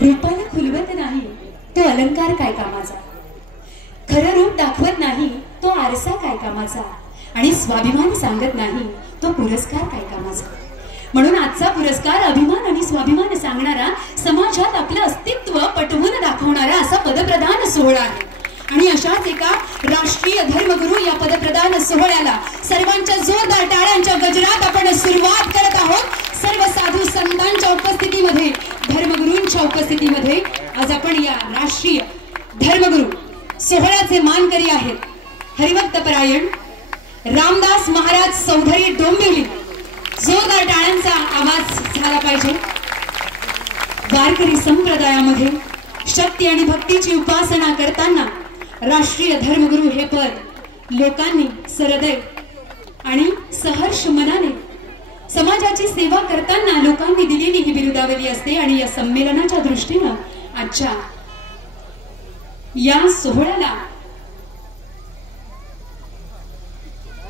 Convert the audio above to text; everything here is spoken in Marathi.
रूपाला खुलवत नाही तो अलंकार काय कामाचा, खरं रूप दाखवत नाही तो आरसा काय कामाचा, आणि स्वाभिमान सांगत नाही तो पुरस्कार काय कामाचा. म्हणून आजचा पुरस्कार अभिमान आणि स्वाभिमान सांगणारा, समाजात आपलं अस्तित्व पटवून दाखवणारा असा पदप्रदान सोहळा आहे. आणि अशाच एका राष्ट्रीय धर्मगुरू या पदप्रदान सोहळ्याला सर्वांच्या जोरदार टाळ्यांच्या गजरात आपण सुरुवात करत आहोत. सर्व साधू संतांच्या उपस्थितीमध्ये, धर्मगुरूंच्या उपस्थितीमध्ये आज आपण या राष्ट्रीय धर्मगुरू सोहळ्याचे मानकरी आहेत हरिभक्तपरायण रामदास महाराज चौधरी डोंबिवली. जोरदार टाळ्यांचा आवाज झाला पाहिजे. वारकरी संप्रदायामध्ये शक्ती आणि भक्तीची उपासना करताना राष्ट्रीय धर्मगुरू हे पद लोकांनी सरदैव आणि सहर्ष मनाने समाजाची सेवा करताना लोकांनी दिलेली ही बिरुदावली असते. आणि या संमेलनाच्या दृष्टीनं आजच्या या सोहळ्याला